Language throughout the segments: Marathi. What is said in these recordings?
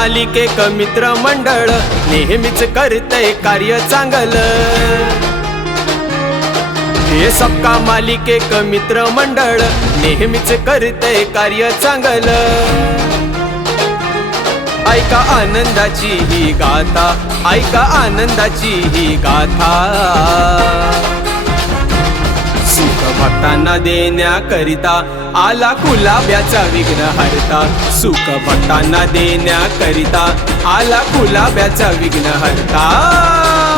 मालिकेक मित्र मंडळ नेहमीच करतय कार्य चांगलं। हे सबका मालिकेक मित्र मंडळ नेहमीच करतय कार्य चांगलं। ऐका आनंदाची ही गाथा, ऐका आनंदाची ही गाथा। सुख भक्तांना देण्याकरिता आला गुलाब्याचा विघ्न हरता। सुख भक्तांना देण्याकरिता आला गुलाब्याचा विघ्न हरता।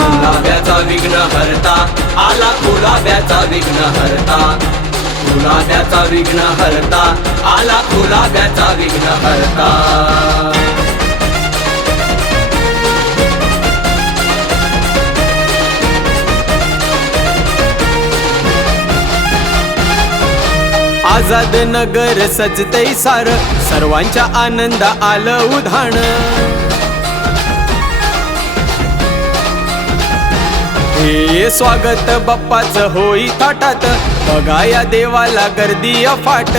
गुलाब्याचा विघ्न हरता आला, गुलाब्याचा विघ्न हरता। गुलाब्याचा विघ्न हरता आला, गुलाब्याचा विघ्न हरता। आझाद नगर सजतय सार, सर्वांच्या आनंद आलं उधाण। हे स्वागत बाप्पाचं होई थाटात, बघा या देवाला गर्दी अफाट।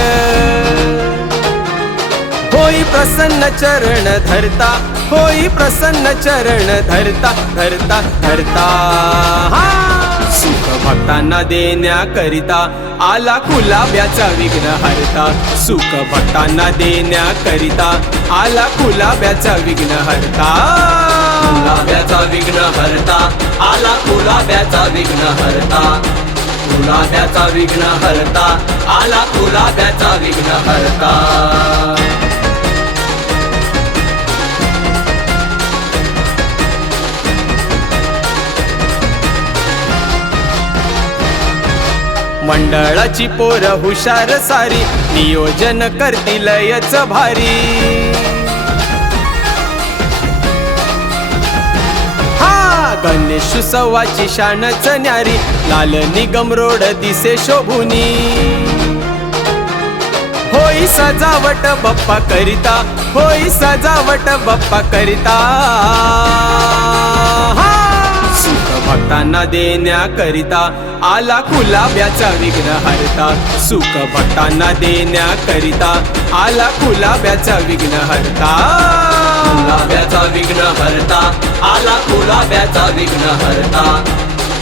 होई प्रसन्न चरण धरता, होई प्रसन्न चरण धरता धरता धरता। सुख भक्तांना देण्याकरिता आला गुलाब्याचा विघ्न हरता। सुख भक्तांना देण्याकरिता आला गुलाब्याचा विघ्न हरता। गुलाब्याचा विघ्न हरता आला, गुलाब्याचा विघ्न हरता। गुलाब्याचा विघ्न हरता आला, गुलाब्याचा विघ्न हरता। मंडळाची पोर हुशार सारी, नियोजन करतील यच भारी। हा गणेशोत्सवाची शानच न्यारी, लाल निगम रोड दिसे शोभुनी। होई सजावट बाप्पा करिता, होई सजावट बाप्पा करिता। सुख भक्तांना देण्याकरिता आला गुलाब्याचा विघ्न हरता। सुख भक्तांना देण्याकरिता आला गुलाब्याचा विघ्न हरता। गुलाब्याचा विघ्न हरता आला, गुलाब्याचा विघ्न हरता।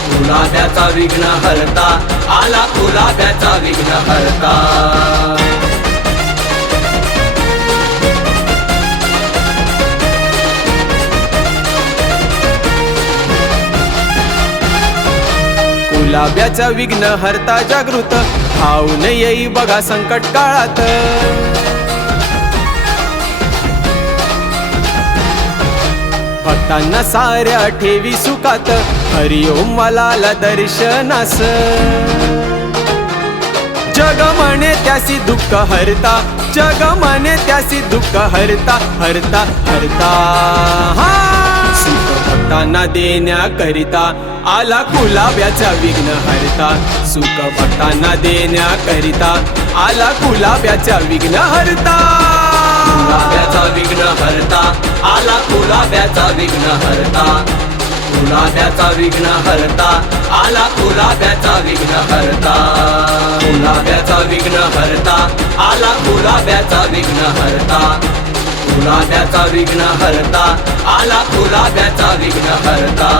गुलाब्याचा विघ्न हरता आला, गुलाब्याचा विघ्न हरता। गुलाब्याचा विघ्न हरता जागृत, धावून येई बघा संकट काळात। भक्तांना साऱ्या ठेवी सुखात, हरिओम वालाला दर्शनास। जग म्हणे त्यासी दुःख हरता, जग म्हणे त्यासी दुःख हरता हरता हरता। सुख भक्तांना देण्याकरिता आला गुलाब्याचा विघ्न हरता। सुख भक्तांना देण्याकरिता आला गुलाब्याचा विघ्न हरता। गुलाब्याचा विघ्न हरता आला, गुलाब्याचा विघ्न हरता। गुलाब्याचा विघ्न हरता आला, गुलाब्याचा विघ्न हरता। गुलाब्याचा विघ्न हरता आला, गुलाब्याचा विघ्न हरता। गुलाब्याचा विघ्न हरता आला, गुलाब्याचा विघ्न हरता।